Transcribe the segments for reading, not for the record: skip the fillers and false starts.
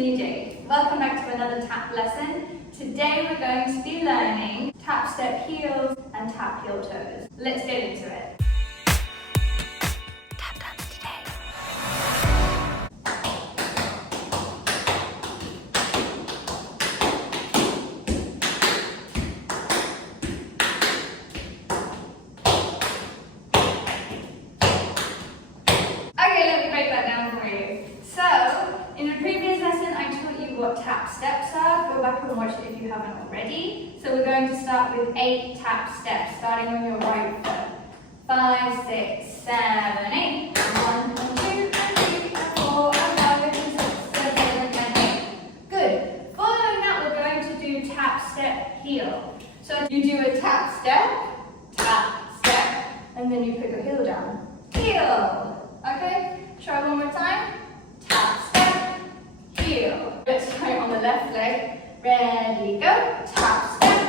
me, Jade. Welcome back to another tap lesson. Today we're going to be learning tap step heels and tap heel toes. Let's get into it. Tap dance today. Okay, let me break that down for you. So, in a previous lesson, I taught you what tap steps are. Go back and watch it if you haven't already. So we're going to start with 8 tap steps, starting on your right foot. 5, 6, 7, 8. 1, 2, 3, 4, 5, 6, 7, and 8. Good. Following that, we're going to do tap step heel. So you do a tap, step, and then you put your heel down. Heel. Okay? Try one more time. Tap, step, heel. Let's try it on the left leg. Ready, go. Tap, step,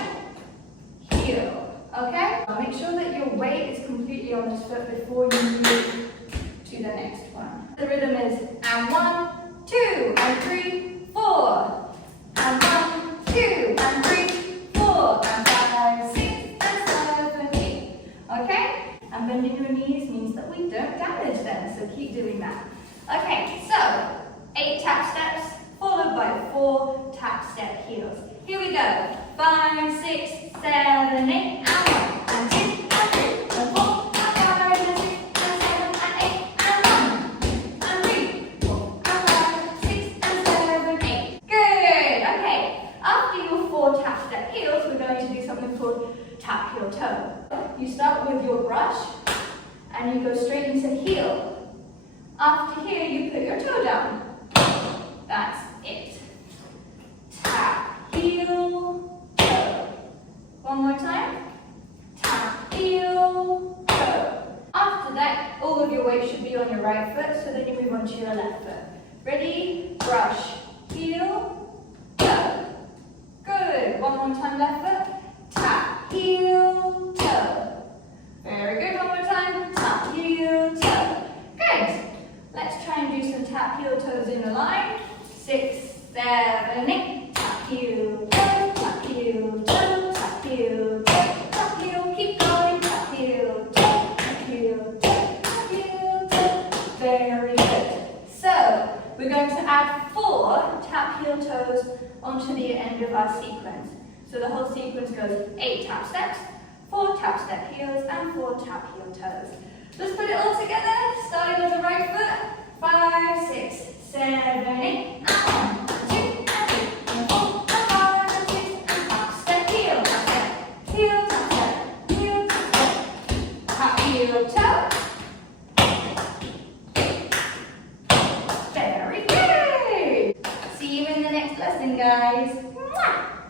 heel. Okay? Make sure that your weight is completely on this foot before you move to the next one. The rhythm is and 1, 2, and 3, 4. And 1, 2, and 3, 4. And 5, 6, and 7, 8. Okay? And bending your knees means that we don't damage them, so keep doing that. Okay, so 8 tap steps followed by 4 tap step heels. Here we go. 5, 6, 7, 8, and 1, and 2, and 3, and 4, and 5, and 6, and 7, and 8, and 1, and 3, 4, and 5, 6, and 7, 8. Good. Okay. After your 4 tap step heels, we're going to do something called tap heel toe. You start with your brush and you go straight into heel. After here, you put your toe down. That's it. Tap, heel, toe. One more time. Tap, heel, toe. After that, all of your weight should be on your right foot, so then you move on to your left foot. Ready? Brush, heel, toe. Good. One more time, left foot. Tap, heel, toe. Very good. One more time. Tap, heel, toe. Good. Let's try and do some tap, heel, toes in a line. 6, 7, 8. Tap, heel, toe. Tap, heel, toe. Tap, heel, toe. Tap, heel. Keep going. Tap, heel, toe. Tap, heel, toe. Tap, heel, toe. Very good. So, we're going to add 4 tap, heel, toes onto the end of our sequence. So the whole sequence goes 8 tap steps, 4 tap step heels, and 4 tap heel toes. Let's put it all together, starting with the right foot. 5, 6, 7, 8, and 1, 2, and 3, and 4, and 5, and 6, and tap step heel, tap step, heel, tap step, heel, tap step, tap heel toe. Very good. See you in the next lesson, guys. Mwah!